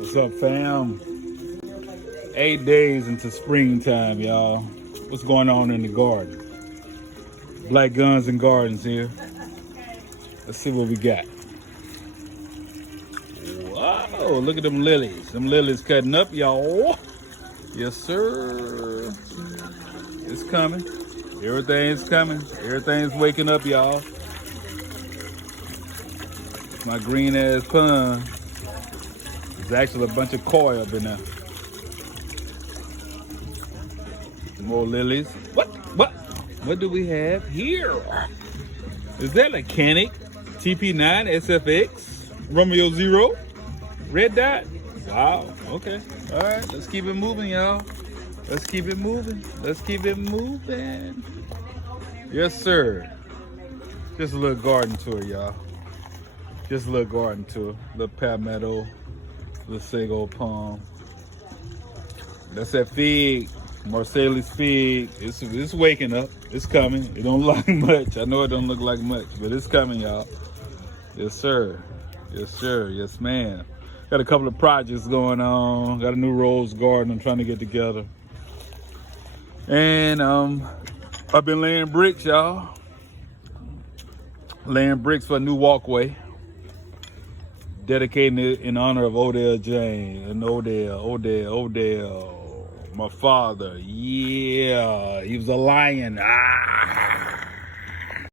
What's up, fam? 8 days into springtime, y'all. What's going on in the garden? Black Guns and Gardens here. Let's see what we got. Whoa, look at them lilies. Them lilies cutting up, y'all. Yes, sir. It's coming. Everything's coming. Everything's waking up, y'all. My green ass pond. There's actually a bunch of koi up in there. More lilies. What do we have here? Is that a Canic TP9 SFX Romeo 0 red dot? Wow. Okay. All right. Let's keep it moving, y'all. Let's keep it moving. Let's keep it moving. Yes, sir. Just a little garden tour, y'all. Just a little garden tour. Little palmetto, little sago palm. That's that fig. Marcellus fig. It's waking up. It's coming. It don't look like much. I know it don't look like much, but it's coming, y'all. Yes, sir. Yes, sir. Yes, ma'am. Got a couple of projects going on. Got a new rose garden I'm trying to get together. And I've been laying bricks, y'all. Laying bricks for a new walkway. Dedicating it in honor of Odell James and Odell. My father, yeah, he was a lion. Ah.